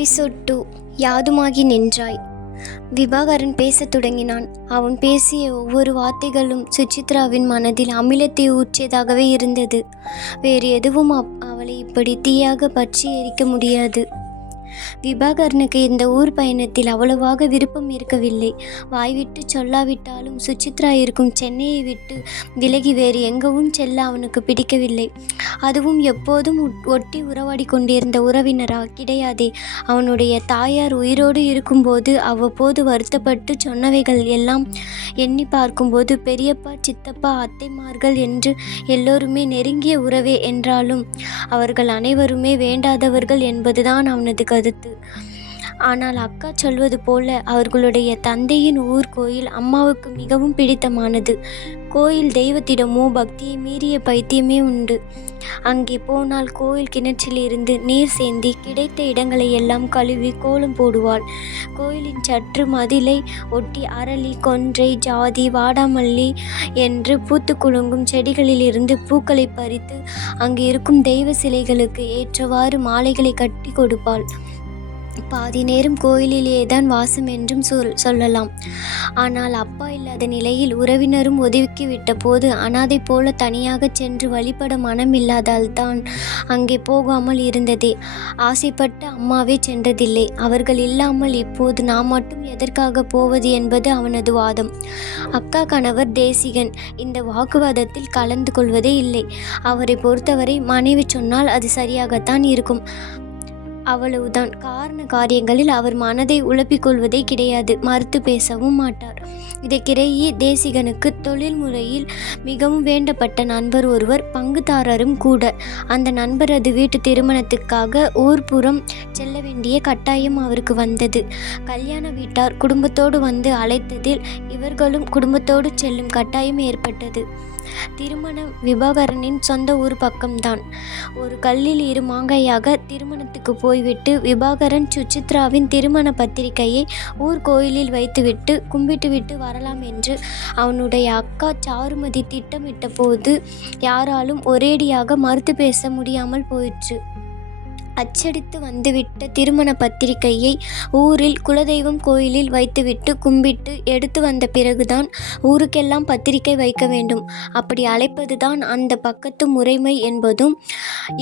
Episode 2. யாதுமாகி நின்றாய். விபாகரன் பேசத் தொடங்கினான். அவன் பேசிய ஒவ்வொரு வார்த்தைகளும் சுசித்ராவின் மனதில் அமிலத்தை ஊற்றியதாகவே இருந்தது. வேறு எதுவும் அவளை இப்படி தீயாக பற்றி எரிக்க முடியாது. விபாகரனுக்கு இந்த ஊர் பயணத்தில் அவ்வளவாக விருப்பம் இருக்கவில்லை. வாய்விட்டு சொல்லாவிட்டாலும் சுசித்ரா இருக்கும் சென்னையை விட்டு விலகி வேறு எங்கவும் செல்ல அவனுக்கு பிடிக்கவில்லை. அதுவும் எப்போதும் ஒட்டி உறவாடி கொண்டிருந்த உறவினரா கிடையாதே. அவனுடைய தாயார் உயிரோடு இருக்கும்போது அவ்வப்போது வருத்தப்பட்டு சொன்னவைகள் எல்லாம் எண்ணி பார்க்கும்போது பெரியப்பா, சித்தப்பா, அத்தைமார்கள் என்று எல்லோருமே நெருங்கிய உறவே என்றாலும் அவர்கள் அனைவருமே வேண்டாதவர்கள் என்பதுதான் அவனது கருத்து. ஆனால் அக்கா சொல்வது போல அவர்களுடைய தந்தையின் ஊர் கோயில் அம்மாவுக்கு மிகவும் பிடித்தமானது. கோயில் தெய்வத்திடமோ பக்தியை மீறிய பைத்தியமே உண்டு. அங்கே போனால் கோயில் கிணற்றிலிருந்து நீர் சேந்தி கிடைத்த இடங்களை எல்லாம் கழுவி கோலம் போடுவாள். கோயிலின் சற்று மதிலை ஒட்டி அரளி, கொன்றை, ஜாதி, வாடாமல்லி என்று பூத்து குலுங்கும் செடிகளிலிருந்து பூக்களை பறித்து அங்கு இருக்கும் தெய்வ சிலைகளுக்கு ஏற்றவாறு மாலைகளை கட்டி கொடுப்பாள். பாதி நேரம் கோயிலிலேதான் வாசம் என்றும் சொல்லலாம். ஆனால் அப்பா இல்லாத நிலையில் உறவினரும் ஒதுக்கிவிட்ட போது அனாதை போல தனியாக சென்று வழிபட மனம் இல்லாதால் தான் அங்கே போகாமல் இருந்ததே. ஆசைப்பட்ட அம்மாவே சென்றதில்லை. அவர்கள் இல்லாமல் இப்போது நாம் மட்டும் எதற்காக போவது என்பது அவனது வாதம். அக்கா கணவர் தேசிகன் இந்த வாக்குவாதத்தில் கலந்து கொள்வதே இல்லை. அவரை பொறுத்தவரை மனைவி சொன்னால் அது சரியாகத்தான் இருக்கும், அவ்வளவுதான். காரண காரியங்களில் அவர் மனதை உழப்பிக்கொள்வதே கிடையாது. மறுத்து பேசவும் மாட்டார். இதற்கிடையே தேசிகனுக்கு தொழில் முறையில் மிகவும் வேண்டப்பட்ட நண்பர் ஒருவர், பங்குதாரரும் கூட. அந்த நண்பரது வீட்டு திருமணத்துக்காக ஊர்புறம் செல்ல வேண்டிய கட்டாயம் அவருக்கு வந்தது. கல்யாண வீட்டார் குடும்பத்தோடு வந்து அழைத்ததில் இவர்களும் குடும்பத்தோடு செல்லும் கட்டாயம் ஏற்பட்டது. திருமணம் விபாகரனின் சொந்த ஊர் பக்கம்தான். ஒரு கல்லில் இரு மாங்காயாக திருமணத்துக்கு போய்விட்டு விபாகரன் சுசித்ராவின் திருமண பத்திரிகையை ஊர் கோயிலில் வைத்துவிட்டு கும்பிட்டுவிட்டு வரலாம் என்று அவனுடைய அக்கா சாருமதி திட்டமிட்ட போது யாராலும் ஒரேடியாக மறுத்து பேச முடியாமல் போயிற்று. அச்சடித்து வந்துவிட்ட திருமண பத்திரிகையை ஊரில் குலதெய்வம் கோயிலில் வைத்துவிட்டு கும்பிட்டு எடுத்து வந்த பிறகுதான் ஊருக்கெல்லாம் பத்திரிகை வைக்க வேண்டும். அப்படி அழைப்பதுதான் அந்த பக்கத்து முறைமை என்பதும்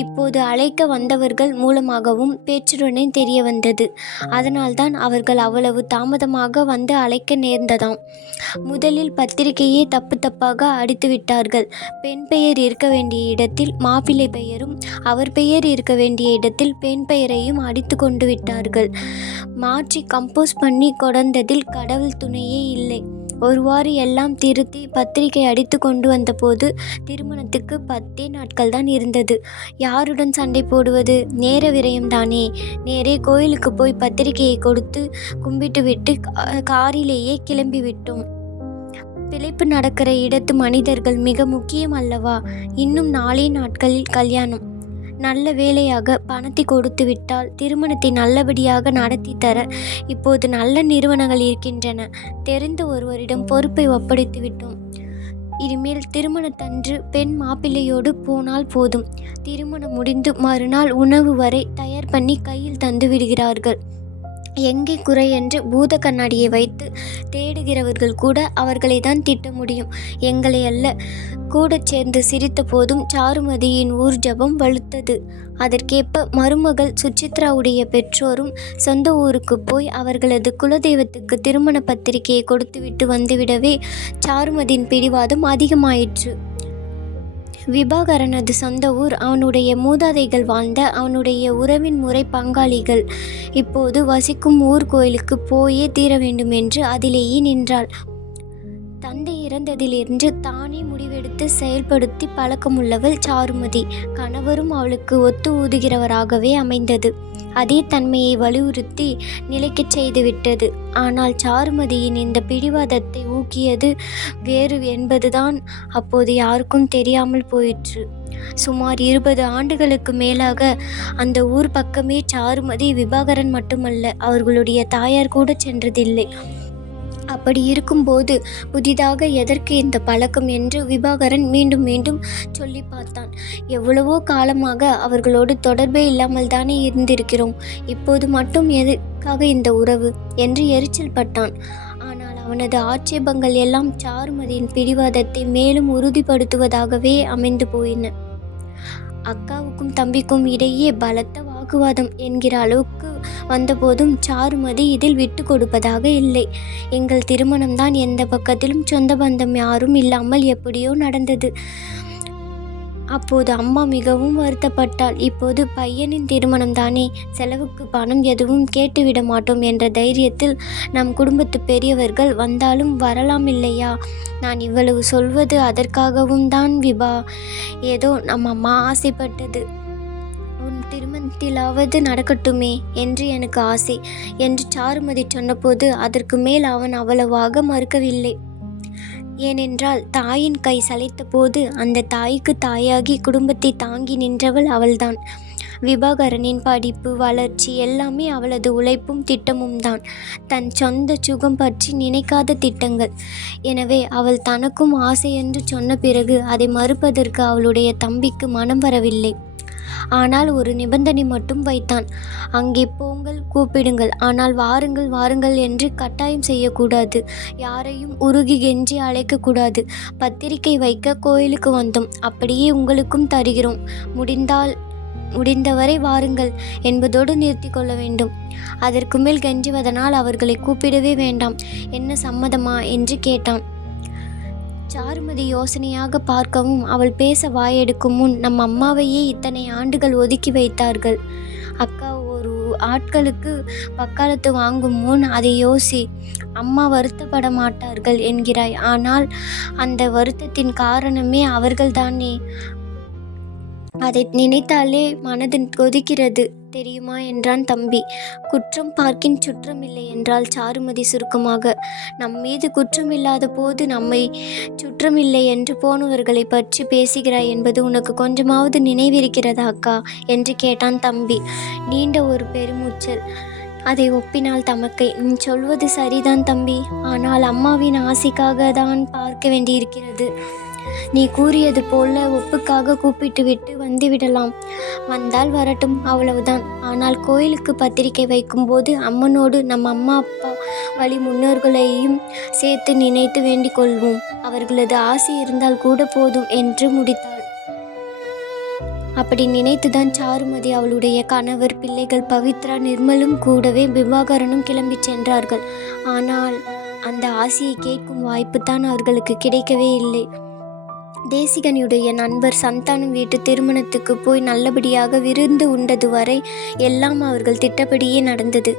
இப்போது அழைக்க வந்தவர்கள் மூலமாகவும் பேச்சுடனே தெரிய வந்தது. அதனால்தான் அவர்கள் அவ்வளவு தாமதமாக வந்து அழைக்க நேர்ந்ததாம். முதலில் பத்திரிகையை தப்பாக அடித்து விட்டார்கள். பெண் பெயர் இருக்க வேண்டிய இடத்தில் மாப்பிள்ளை பெயரும், அவர் பெயர் இருக்க வேண்டிய இடத்தில் பெண் பெயரையும் அடித்து கொண்டு விட்டார்கள். மாற்றி கம்போஸ் பண்ணி கொண்டதில் கடவுள் துணையே இல்லை. ஒருவாறு எல்லாம் திருத்தி பத்திரிகை அடித்து கொண்டு வந்தபோது திருமணத்துக்கு 10 நாட்கள் தான் இருந்தது. யாருடன் சண்டை போடுவது? நேர விரயம்தானே. நேரே கோயிலுக்கு போய் பத்திரிகையை கொடுத்து கும்பிட்டு விட்டு காரிலேயே கிளம்பி விட்டோம். பிழைப்பு நடக்கிற இடத்து மனிதர்கள் மிக முக்கியம் அல்லவா? இன்னும் 4 நாட்களில் கல்யாணம். நல்ல வேலையாக பணத்தை கொடுத்து விட்டால் திருமணத்தை நல்லபடியாக நடத்தி தர இப்போது நல்ல நிறுவனங்கள் இருக்கின்றன. தெரிந்த ஒருவரிடம் பொறுப்பை ஒப்படைத்து விட்டோம். இனிமேல் திருமணத்தன்று பெண் மாப்பிள்ளையோடு போனால் போதும். திருமணம் முடிந்து மறுநாள் உணவு வரை தயார் பண்ணி கையில் தந்து விடுகிறார்கள். எங்கே குறை என்று பூத கண்ணாடியை வைத்து தேடுகிறவர்கள் கூட அவர்களை தான் திட்ட முடியும், எங்களை அல்ல. கூட சேர்ந்து சிரித்த போதும் சாருமதியின் ஊர் ஜபம் வலுத்தது. அதற்கேற்ப மருமகள் சுசித்ராவுடைய பெற்றோரும் சொந்த ஊருக்கு போய் அவர்களது குலதெய்வத்துக்கு திருமண பத்திரிகையை கொடுத்துவிட்டு வந்துவிடவே சாருமதியின் பிடிவாதம் அதிகமாயிற்று. விபாகரனது சொந்த ஊர், அவனுடைய மூதாதைகள் வாழ்ந்த அவனுடைய உறவின் முறை பங்காளிகள் இப்போது வசிக்கும் ஊர் கோயிலுக்கு போயே தீர வேண்டும் என்று அதிலேயே நின்றாள். தந்தை இறந்ததிலிருந்து தானே முடிவெடுத்து செயல்படுத்தி பழக்கமுள்ளவள் சாருமதி. கணவரும் அவளுக்கு ஒத்து ஊதுகிறவராகவே அமைந்தது. அதே தன்மையை வலியுறுத்தி நிலைக்கச் செய்துவிட்டது. ஆனால் சாருமதியின் இந்த பிடிவாதத்தை ஊக்கியது வேறு என்பதுதான் அப்போது யாருக்கும் தெரியாமல் போயிற்று. சுமார் 20 ஆண்டுகளுக்கு மேலாக அந்த ஊர் பக்கமே சாருமதி, விபாகரன் மட்டுமல்ல, அவர்களுடைய தாயார் கூட சென்றதில்லை. அப்படி இருக்கும்போது புதிதாக எதற்கு இந்த பழக்கம் என்று விபாகரன் மீண்டும் மீண்டும் சொல்லி பார்த்தான். எவ்வளவோ காலமாக அவர்களோடு தொடர்பே இல்லாமல் தானே இருந்திருக்கிறோம், இப்போது மட்டும் எதற்காக இந்த உறவு என்று எரிச்சல் பட்டான். ஆனால் அவனது ஆட்சேபங்கள் எல்லாம் சாருமதியின் பிடிவாதத்தை மேலும் உறுதிப்படுத்துவதாகவே அமைந்து போயின. அக்காவுக்கும் தம்பிக்கும் இடையே பலத்த வாக்குவாதம் என்கிற அளவுக்கு வந்தபோதும் சாருமதி இதில் விட்டு கொடுப்பதாக இல்லை. எங்கள் திருமணம்தான் எந்த பக்கத்திலும் சொந்த பந்தம் யாரும் இல்லாமல் எப்படியோ நடந்தது. அப்போது அம்மா மிகவும் வருத்தப்பட்டாள். இப்போது பையனின் திருமணம் தானே, செலவுக்கு பணம் எதுவும் கேட்டுவிட மாட்டோம் என்ற தைரியத்தில் நம் குடும்பத்து பெரியவர்கள் வந்தாலும் வரலாம் இல்லையா? நான் இவ்வளவு சொல்வது அதற்காகவும் தான் விபா. ஏதோ நம்ம அம்மா ஆசைப்பட்டது. உன் திருமணத்திலாவது நடக்கட்டுமே என்று எனக்கு ஆசை என்று சாருமதி சொன்னபோது அதற்கு மேல் அவன் அவ்வளவாக மறுக்கவில்லை. ஏனென்றால் தாயின் கை சளைத்த போது அந்த தாய்க்கு தாயாகி குடும்பத்தை தாங்கி நின்றவள் அவள்தான். விபாகரனின் படிப்பு, வளர்ச்சி எல்லாமே அவளது உழைப்பும் திட்டமும் தான். தன் சொந்த சுகம் பற்றி நினைக்காத திட்டங்கள். எனவே அவள் தனக்கும் ஆசை என்று சொன்ன பிறகு அதை மறுப்பதற்கு அவளுடைய தம்பிக்கு மனம் வரவில்லை. ஆனால் ஒரு நிபந்தனை மட்டும் வைத்தான். அங்கே போங்கள், கூப்பிடுங்கள், ஆனால் வாருங்கள் வாருங்கள் என்று கட்டாயம் செய்யக்கூடாது. யாரையும் உருகி கெஞ்சி அழைக்கக்கூடாது. பத்திரிகை வைக்க கோயிலுக்கு வந்தோம், அப்படியே உங்களுக்கும் தருகிறோம், முடிந்தவரை வாருங்கள் என்பதோடு நிறுத்தி கொள்ள வேண்டும். அதற்கு மேல் கெஞ்சுவதனால் அவர்களை கூப்பிடவே வேண்டாம். என்ன சம்மதமா என்று கேட்டான். சாருமதி யோசனையாக பார்க்கவும் அவள் பேச வாயெடுக்கும் முன் நம் அம்மாவையே இத்தனை ஆண்டுகள் ஒதுக்கி வைத்தார்கள். அக்கா, ஒரு ஆட்களுக்கு வக்காலத்து வாங்கும் முன் அதை யோசி. அம்மா வருத்தப்பட மாட்டார்கள் என்கிறாய், ஆனால் அந்த வருத்தத்தின் காரணமே அவர்கள்தானே. அதை நினைத்தாலே மனது கொதிக்கிறது தெரியுமா என்றான் தம்பி. குற்றம் பார்க்கின் சுற்றமில்லை என்றால் சாருமதி சுருக்கமாக. நம்மீது குற்றமில்லாத போது நம்மை சுற்றமில்லை என்று போனவர்களை பற்றி பேசுகிறாய் என்பது உனக்கு கொஞ்சமாவது நினைவிருக்கிறதா அக்கா என்று கேட்டான் தம்பி. நீண்ட ஒரு பெருமூச்சல். அதை ஒப்பினால் தமக்கை. நீ சொல்வது சரிதான் தம்பி, ஆனால் அம்மாவின் ஆசைக்காக தான் பார்க்க வேண்டியிருக்கிறது. நீ கூறியது போல ஒப்புக்காக கூப்பிட்டு விட்டு வந்துவிடலாம். வந்தால் வரட்டும், அவ்வளவுதான். ஆனால் கோயிலுக்கு பத்திரிகை வைக்கும்போது அம்மனோடு நம் அம்மா அப்பா வழி முன்னோர்களையும் சேர்த்து நினைத்து வேண்டிக் கொள்வோம். அவர்களது ஆசை இருந்தால் கூட போதும் என்று முடித்தாள். அப்படி நினைத்துதான் சாருமதி, அவளுடைய கணவர், பிள்ளைகள் பவித்ரா, நிர்மலும் கூடவே விவாகரனும் கிளம்பி சென்றார்கள். ஆனால் அந்த ஆசையை கேட்கும் வாய்ப்பு தான் அவர்களுக்கு கிடைக்கவே இல்லை. தேசிகனுடைய நண்பர் சந்தானம் வீட்டு திருமணத்துக்கு போய் நல்லபடியாக விருந்து உண்டது வரை எல்லாம் அவர்கள் திட்டப்படியே நடந்தது.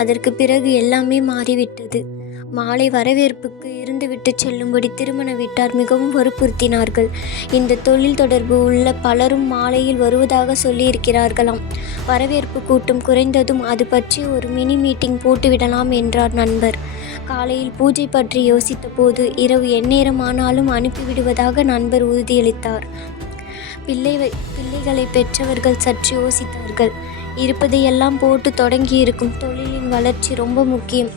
அதற்கு பிறகு எல்லாமே மாறிவிட்டது. மாலை வரவேற்புக்கு இருந்துவிட்டு செல்லும்படி திருமண வீட்டார் மிகவும் வற்புறுத்தினார்கள். இந்த தொழில் தொடர்பு உள்ள பலரும் மாலையில் வருவதாக சொல்லியிருக்கிறார்களாம். வரவேற்பு கூட்டம் குறைந்ததும் அது பற்றி ஒரு மினி மீட்டிங் போட்டுவிடலாம் என்றார் நண்பர். காலையில் பூஜை பற்றி யோசித்த போது இரவு எந்நேரமானாலும் அனுப்பிவிடுவதாக நண்பர் உறுதியளித்தார். பிள்ளைகளை பெற்றவர்கள் சற்று யோசித்தார்கள். இருப்பதையெல்லாம் போட்டு தொடங்கியிருக்கும் தொழிலின் வளர்ச்சி ரொம்ப முக்கியம்.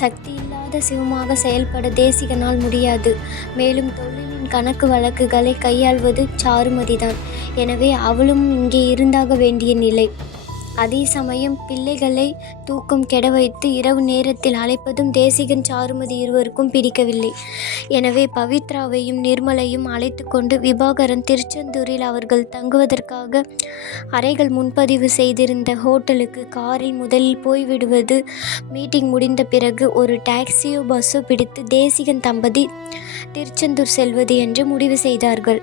சக்தி இல்லாத சிவமாக செயல்பட தேசிகனால் முடியாது. மேலும் தொழிலின் கணக்கு வழக்குகளை கையாள்வது சாருமதிதான். எனவே அவளும் இங்கே இருந்தாக வேண்டிய நிலை. அதே சமயம் பிள்ளைகளை தூக்கம் கெட வைத்து இரவு நேரத்தில் அழைப்பதும் தேசிகன் சாருமதி இருவருக்கும் பிடிக்கவில்லை. எனவே பவித்ராவையும் நிர்மலையும் அழைத்து கொண்டு விபாகரன் திருச்செந்தூரில் அவர்கள் தங்குவதற்காக அறைகள் முன்பதிவு செய்திருந்த ஹோட்டலுக்கு காரில் முதலில் போய்விடுவது, மீட்டிங் முடிந்த பிறகு ஒரு டாக்ஸியோ பஸ்ஸோ பிடித்து தேசிகன் தம்பதி திருச்செந்தூர் செல்வது என்று முடிவு செய்தார்கள்.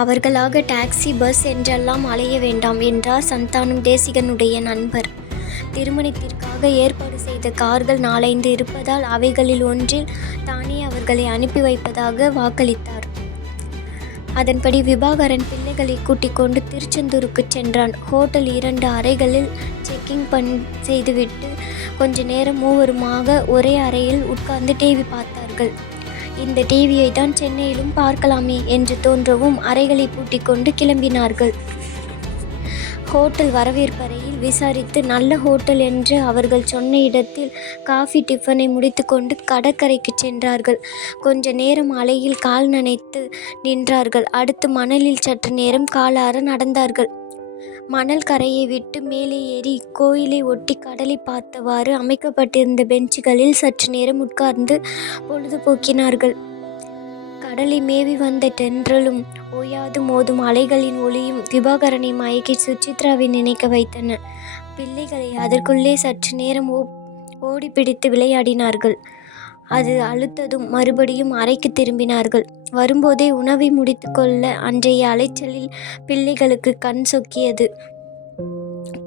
அவர்களாக டாக்ஸி, பஸ் என்றெல்லாம் அலைய வேண்டாம் என்றார் சந்தானம், தேசிகனுடைய நண்பர். திருமணத்திற்காக ஏற்பாடு செய்த கார்கள் 4-5 இருப்பதால் அவைகளில் ஒன்றில் தானே அவர்களை அனுப்பி வைப்பதாக வாக்களித்தார். அதன்படி விபாகரன் பிள்ளைகளை கூட்டிக் கொண்டு திருச்செந்தூருக்கு சென்றான். ஹோட்டல் 2 அறைகளில் செக்கிங் செய்துவிட்டு கொஞ்ச நேரம் மூவருமாக ஒரே அறையில் உட்கார்ந்து டிவி பார்த்தார்கள். இந்த டிவியை தான் சென்னையிலும் பார்க்கலாமே என்று தோன்றவும் அறைகளை பூட்டிக் கொண்டு கிளம்பினார்கள். ஹோட்டல் வரவேற்பறையில் விசாரித்து நல்ல ஹோட்டல் என்று அவர்கள் சொன்ன இடத்தில் காஃபி டிஃபனை முடித்துக்கொண்டு கடற்கரைக்கு சென்றார்கள். கொஞ்ச நேரம் அலையில் கால் நனைத்து நின்றார்கள். அடுத்து மணலில் சற்று நேரம் காலார நடந்தார்கள். மணல் கரையை விட்டு மேலே ஏறி கோயிலை ஒட்டி கடலை பார்த்தவாறு அமைக்கப்பட்டிருந்த பெஞ்சுகளில் சற்று நேரம் உட்கார்ந்து பொழுதுபோக்கினார்கள். கடலை மேவி வந்த தென்றலும் ஓயாது மோதும் அலைகளின் ஒளியும் விபாகரனை மயக்கி சுசித்ராவை நினைக்க வைத்தன. பிள்ளைகளை அதற்குள்ளே சற்று நேரம் ஓடி பிடித்து விளையாடினார்கள். அது அழுத்ததும் மறுபடியும் அறைக்கு திரும்பினார்கள். வரும்போதே உணவை முடித்து கொள்ள அன்றைய அலைச்சலில் பிள்ளைகளுக்கு கண் சொக்கியது.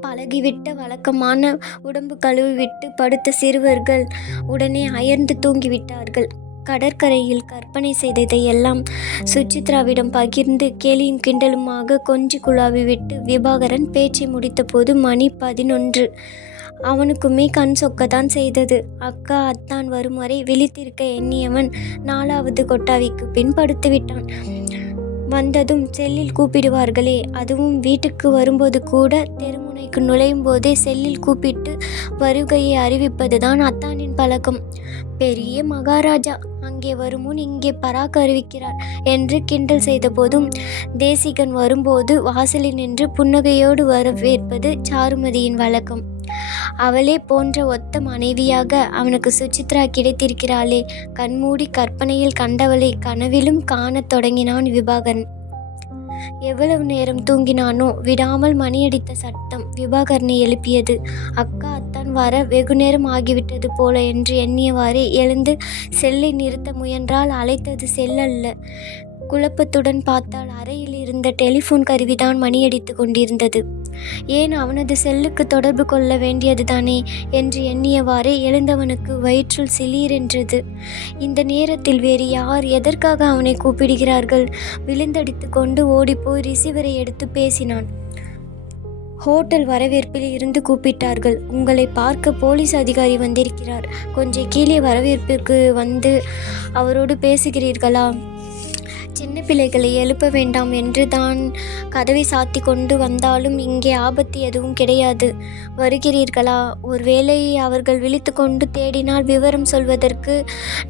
பழகிவிட்ட வழக்கமான உடம்பு கழுவிவிட்டு படுத்த சிறுவர்கள் உடனே அயர்ந்து தூங்கிவிட்டார்கள். கடற்கரையில் கற்பனை செய்ததை எல்லாம் சுசித்ராவிடம் பகிர்ந்து கேலியும் கிண்டலுமாக கொஞ்சி குழாவி விட்டு விபாகரன் பேச்சை முடித்தபோது மணி 11. அவனுக்குமே கண் சொக்கத்தான் செய்தது. அக்கா அத்தான் வரும் வரை விழித்திருக்க எண்ணியவன் 4வது கொட்டாவிக்கு பின் படுத்து விட்டான். வந்ததும் செல்லில் கூப்பிடுவார்களே, அதுவும் வீட்டுக்கு வரும்போது கூட தெருமுனைக்கு நுழையும் போதே செல்லில் கூப்பிட்டு வருகையை அறிவிப்பதுதான் அத்தானின் பழக்கம். பெரிய மகாராஜா, அங்கே வருமுன் இங்கே பராக் அறிவிக்கிறார் என்று கிண்டல் செய்த போதும் தேசிகன் வரும்போது வாசலில் நின்று புன்னகையோடு வரவேற்பது சாருமதியின் வழக்கம். அவளே போன்ற ஒத்த மனைவியாக அவனுக்கு சுசித்ரா கிடைத்திருக்கிறாளே. கண்மூடி கற்பனையில் கண்டவளை கனவிலும் காணத் தொடங்கினான் விபாகரன். எவ்வளவு நேரம் தூங்கினானோ, விடாமல் மணியடித்த சத்தம் விபாகரனை எழுப்பியது. அக்கா அத்தான் வர வெகுநேரம் ஆகிவிட்டது போல என்று எண்ணியவாறே எழுந்து செல்லை நிறுத்த முயன்றால் அழைத்தது செல்லல்ல. குழப்பத்துடன் பார்த்தால் அறையில் இருந்த டெலிஃபோன் கருவிதான் மணியடித்து கொண்டிருந்தது. ஏன் அவனது செல்லுக்கு தொடர்பு கொள்ள வேண்டியது தானே என்று எண்ணியவாறே எழுந்தவனுக்கு வயிற்றுள் சிலீரென்றது. இந்த நேரத்தில் வேறு யார் எதற்காக அவனை கூப்பிடுகிறார்கள்? விழுந்தடித்து கொண்டு ஓடிப்போய் ரிசீவரை எடுத்து பேசினான். ஹோட்டல் வரவேற்பில் இருந்து கூப்பிட்டார்கள். உங்களை பார்க்க போலீஸ் அதிகாரி வந்திருக்கிறார். கொஞ்சம் கீழே வரவேற்பிற்கு வந்து அவரோடு பேசுகிறீர்களா? சின்ன பிள்ளைகளை எழுப்ப வேண்டாம் என்று தான் கதவை சாத்தி கொண்டு வந்தாலும் இங்கே ஆபத்து எதுவும் கிடையாது. வருகிறீர்களா? ஒருவேளை அவர்கள் விழித்து கொண்டு தேடினால் விவரம் சொல்வதற்கு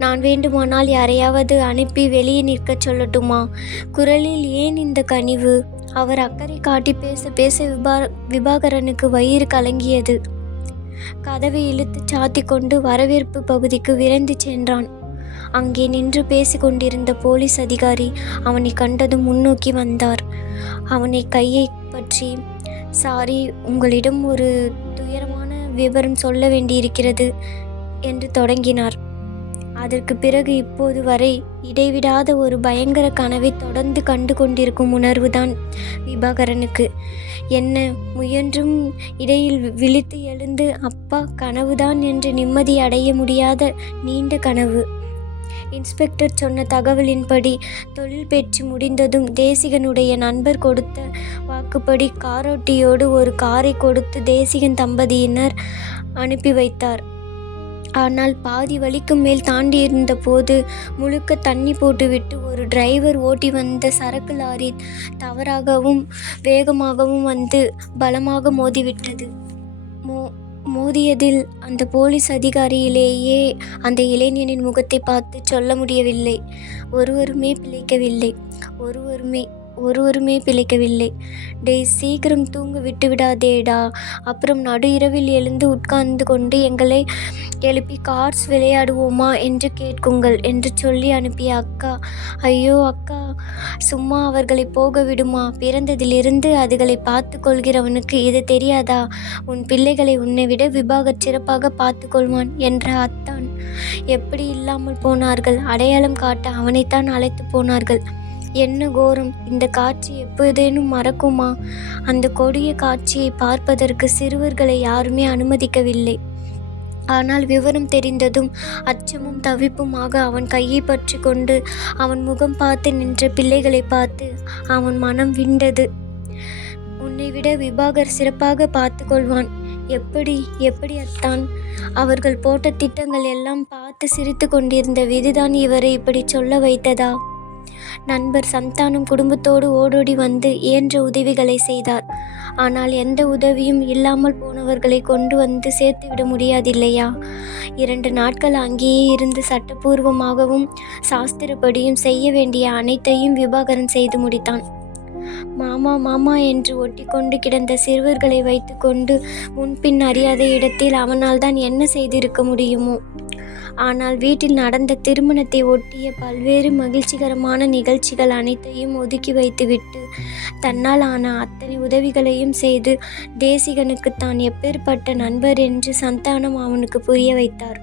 நான் வேண்டுமானால் யாரையாவது அனுப்பி வெளியே நிற்கச் சொல்லட்டுமா? குரலில் ஏன் இந்த கனிவு? அவர் அக்கறை காட்டி பேச பேச விபாகரனுக்கு வயிறு கலங்கியது. கதவை இழுத்து சாத்தி கொண்டு வரவேற்பு பகுதிக்கு விரைந்து சென்றான். அங்கே நின்று பேசிக்கொண்டிருந்த போலீஸ் அதிகாரி அவனை கண்டதும் முன்னோக்கி வந்தார். அவனை கையை பற்றி, சாரி, உங்களிடம் ஒரு துயரமான விவரம் சொல்ல வேண்டியிருக்கிறது என்று தொடங்கினார். அதற்கு பிறகு இப்போது வரை இடைவிடாத ஒரு பயங்கர கனவை தொடர்ந்து கண்டு கொண்டிருக்கும் உணர்வுதான் விபாகரனுக்கு. என்ன முயன்றும் இடையில் விழித்து எழுந்து அப்பா கனவுதான் என்று நிம்மதி அடைய முடியாத நீண்ட கனவு. இன்ஸ்பெக்டர் சொன்ன தகவலின்படி தொழில் பெற்று முடிந்ததும் தேசிகனுடைய நண்பர் கொடுத்த வாக்குப்படி காரோட்டியோடு ஒரு காரை கொடுத்து தேசிகன் தம்பதியினர் அனுப்பி வைத்தார். ஆனால் பாதி வழிக்கு மேல் தாண்டியிருந்த போது முழுக்க தண்ணி போட்டுவிட்டு ஒரு டிரைவர் ஓட்டி வந்த சரக்கு லாரி தவறாகவும் வேகமாகவும் வந்து பலமாக மோதிவிட்டது. மோதியதில் அந்த போலீஸ் அதிகாரியிலேயே அந்த இளைஞனின் முகத்தை பார்த்து சொல்ல முடியவில்லை. ஒருவருமே பிழைக்கவில்லை. டேய், சீக்கிரம் தூங்க விட்டு விடாதேடா, அப்புறம் நடு இரவில் எழுந்து உட்கார்ந்து கொண்டு எங்களை எழுப்பி கார்ட்ஸ் விளையாடுவோமா என்று கேட்குங்கள் என்று சொல்லி அனுப்பிய அக்கா. ஐயோ அக்கா, சும்மா அவர்களை போக விடுமா? பிறந்ததிலிருந்து அதுகளை பார்த்து கொள்கிறவனுக்கு இது தெரியாதா? உன் பிள்ளைகளை உன்னை விட விபாகர் சிறப்பாக பார்த்து கொள்வான் என்ற அத்தான் எப்படி இல்லாமல் போனார்கள்? அடையாளம் காட்ட அவனைத்தான் அழைத்து போனார்கள். என்ன கோரம்! இந்த காட்சி எப்போதேனும் மறக்குமா? அந்த கொடிய காட்சியை பார்ப்பதற்கு சிறுவர்களை யாருமே அனுமதிக்கவில்லை. ஆனால் விவரம் தெரிந்ததும் அச்சமும் தவிப்புமாக அவன் கையை பற்றி கொண்டு அவன் முகம் பார்த்து நின்ற பிள்ளைகளை பார்த்து அவன் மனம் விண்டது. உன்னை விட விபாகர் சிறப்பாக பார்த்து கொள்வான். எப்படி அத்தான்? அவர்கள் போட்ட திட்டங்கள் எல்லாம் பார்த்து சிரித்து கொண்டிருந்த விதிதான் இவரை இப்படி சொல்ல வைத்ததா? நண்பர் சந்தானம் குடும்பத்தோடு ஓடோடி வந்து இயன்ற உதவிகளை செய்தார். ஆனால் எந்த உதவியும் இல்லாமல் போனவர்களை கொண்டு வந்து சேர்த்துவிட முடியாதில்லையா? 2 நாட்கள் அங்கேயே இருந்து சட்டபூர்வமாகவும் சாஸ்திரப்படியும் செய்ய வேண்டிய அனைத்தையும் விபாகரன் செய்து முடித்தான். மாமா மாமா என்று ஒட்டிக்கொண்டு கிடந்த சிறுவர்களை வைத்து கொண்டு முன்பின் அறியாத இடத்தில் அவனால் தான் என்ன செய்திருக்க முடியுமோ? ஆனால் வீட்டில் நடந்த திருமணத்தை ஒட்டிய பல்வேறு மகிழ்ச்சிகரமான நிகழ்ச்சிகள் அனைத்தையும் ஒதுக்கி வைத்துவிட்டு தன்னால் ஆன அத்தனை உதவிகளையும் செய்து தேசிகனுக்கு தான் எப்பேற்பட்ட நண்பர் என்று சந்தானம் அவனுக்கு புரிய வைத்தார்.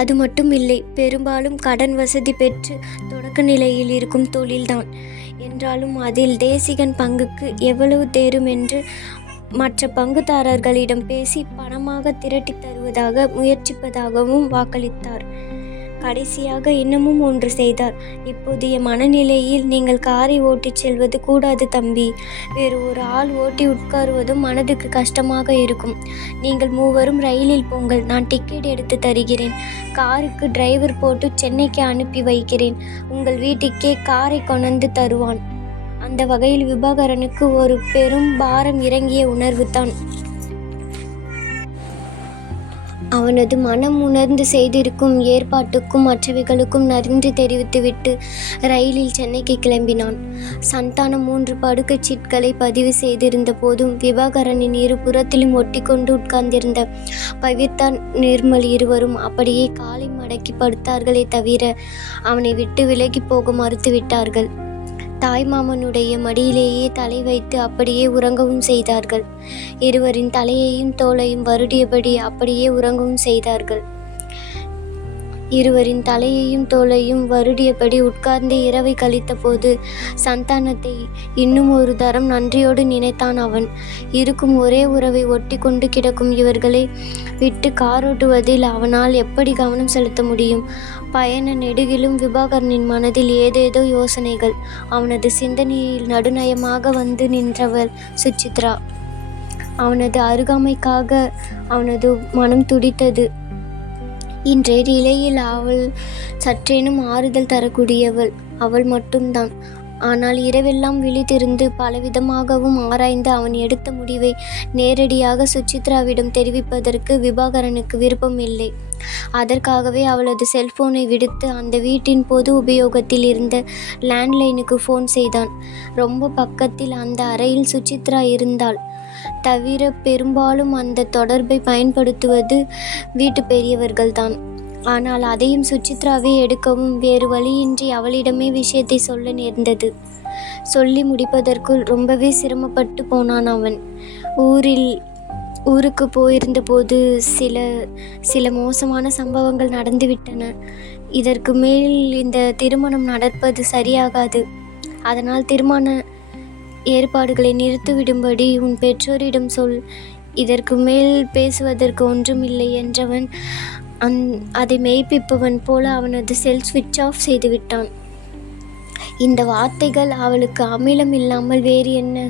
அது மட்டும் இல்லை, பெரும்பாலும் கடன் வசதி பெற்று தொடக்க நிலையில் இருக்கும் தொழில்தான் என்றாலும் அதில் தேசிகன் பங்குக்கு எவ்வளவு தேரும் என்று மற்ற பங்குதாரர்களிடம் பேசி பணமாக திரட்டி தருவதாக முயற்சிப்பதாகவும் வாக்களித்தார். கடைசியாக இன்னமும் ஒன்று செய்தார். இப்போதைய மனநிலையில் நீங்கள் காரை ஓட்டிச் செல்வது கூடாது தம்பி. வேறு ஒரு ஆள் ஓட்டி உட்காருவதும் மனதுக்கு கஷ்டமாக இருக்கும். நீங்கள் மூவரும் ரயிலில் போங்கள், நான் டிக்கெட் எடுத்து தருகிறேன். காருக்கு டிரைவர் போட்டு சென்னைக்கு அனுப்பி வைக்கிறேன். உங்கள் வீட்டுக்கே காரை கொண்டு தருவான். அந்த வகையில் விபாகரனுக்கு ஒரு பெரும் பாரம் இறங்கிய உணர்வு தான். அவனது மனம் உணர்ந்து செய்திருக்கும் ஏற்பாட்டுக்கும் மற்றவைகளுக்கும் நன்றி தெரிவித்துவிட்டு ரயிலில் சென்னைக்கு கிளம்பினான். சந்தானம் 3 படுக்கைச் சீட்களை பதிவு செய்திருந்த போதும் விபாகரனின் இரு புறத்திலும் ஒட்டி கொண்டு உட்கார்ந்திருந்த பவித்ரா நிர்மல் இருவரும் அப்படியே காலை மடக்கி படுத்தார்களே தவிர அவனை விட்டு விலகி போக மறுத்துவிட்டார்கள். தாய்மாமனுடைய மடியிலேயே தலை வைத்து அப்படியே உறங்கவும் செய்தார்கள். இருவரின் தலையையும் தோளையும் வருடியபடி அப்படியே உறங்கவும் செய்தார்கள். இருவரின் தலையையும் தோளையும் வருடியபடி உட்கார்ந்து இரவை கழித்த போது சந்தானத்தை இன்னும் ஒரு தரம் நன்றியோடு நினைத்தான் அவன். இருக்கும் ஒரே உறவை ஒட்டி கொண்டு கிடக்கும் இவர்களை விட்டு காரோட்டுவதில் அவனால் எப்படி கவனம் செலுத்த முடியும்? பயண நெடுகிலும் விபாகரனின் மனதில் ஏதேதோ யோசனைகள். அவனது சிந்தனையில் நடுநயமாக வந்து நின்றவள் சுசித்ரா. அவனது அருகாமைக்காக அவனது மனம் துடித்தது. இன்றைய நிலையில் அவள் சற்றேனும் ஆறுதல் தரக்கூடியவள் அவள் மட்டும்தான். ஆனால் இரவெல்லாம் விழித்திருந்து பலவிதமாகவும் ஆராய்ந்து அவன் எடுத்த முடிவை நேரடியாக சுசித்ராவிடம் தெரிவிப்பதற்கு விபாகரனுக்கு விருப்பம் இல்லை. அதற்காகவே அவளது செல்போனை விடுத்து அந்த வீட்டின் பொது உபயோகத்தில் இருந்த லேண்ட்லைனுக்கு ஃபோன் செய்தான். ரொம்ப பக்கத்தில் அந்த அறையில் சுசித்ரா இருந்தாள். தவிர பெரும்பாலும் அந்த தொடர்பை பயன்படுத்துவது வீட்டு பெரியவர்கள்தான். ஆனால் அதையும் சுசித்ராவே எடுக்கவும் வேறு வழியின்றி அவளிடமே விஷயத்தை சொல்ல நேர்ந்தது. சொல்லி முடிப்பதற்குள் ரொம்பவே சிரமப்பட்டு போனான் அவன். ஊருக்கு போயிருந்த போது சில மோசமான சம்பவங்கள் நடந்துவிட்டன. இதற்கு மேல் இந்த திருமணம் நடப்பது சரியாகாது. அதனால் திருமண ஏற்பாடுகளை நிறுத்திவிடும்படி உன் பெற்றோரிடம் சொல். இதற்கு மேல் பேசுவதற்கு ஒன்றுமில்லை என்றவன் அதை மெய்ப்பிப்பவன் போல அவனது செல் ஸ்விட்ச் ஆஃப் செய்துவிட்டான். இந்த வார்த்தைகள் அவளுக்கு அமிலம் இல்லாமல் வேறு என்ன?